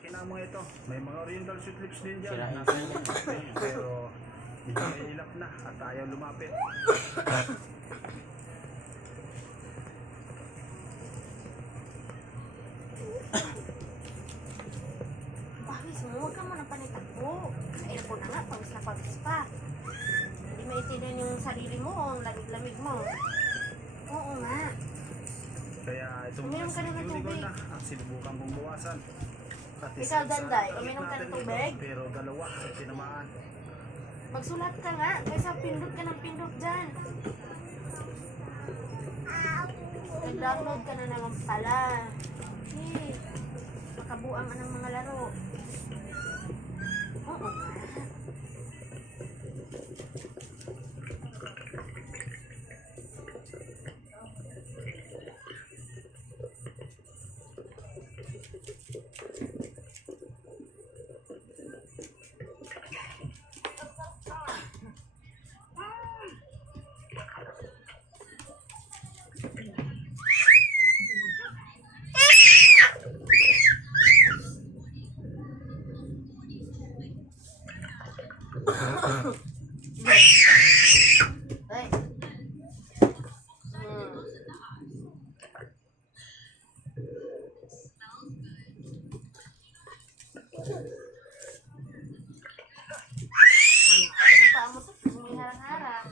Malalaki na ang mga ito. May mga oriental sweet lips din dyan. Sirain Nasa ko yan. pero medyo may ilap na at ayaw lumapit. Pawis mo, huwag ka muna panitakbo. Kaya ko na nga, pawis pa. Hindi maintindihan yung sarili mo, ang lamig-lamig mo. Oo nga. Kaya itong Uminom ka na ng Slick Unicorn tubig. na ang sinubukan kong bawasan. At Ikaw, isa sa Danday, target uminom ka ng natin tubig? dito, pero dalawa ay tinamaan. Magsulat ka nga, kaysa pindot ka ng pindot dyan. Nag-download ka na naman pala. Eh, makabuang ka ng mga laro. Oo nga. Ay. Ang paa mo to, may harang-harang.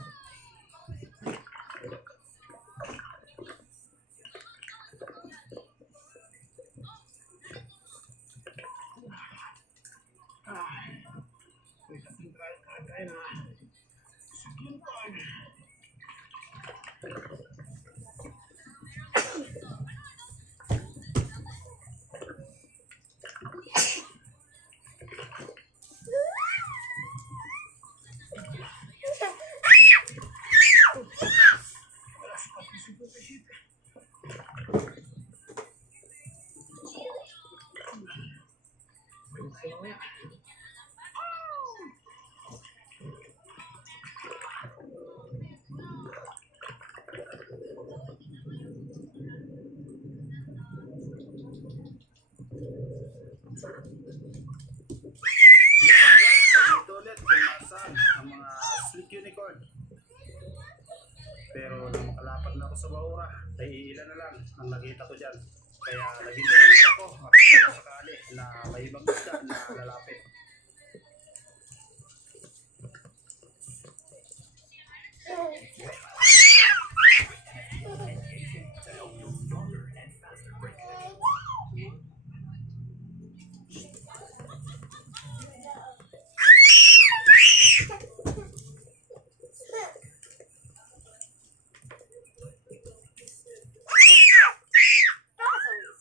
Dito ulit, pumasan ang mga Slick Unicorn. Pero nang makalapat na ako sa bahura, ay ilan na lang ang nakita ko dyan. Kaya naghintay ulit ako at sakali na may ibang isda na lalapit.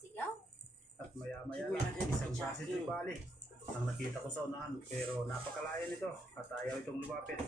Sigaw. At maya-maya lang, isang positive bali ang nakita ko sa unahan. Pero napakalaya nito at ayaw itong lumapit.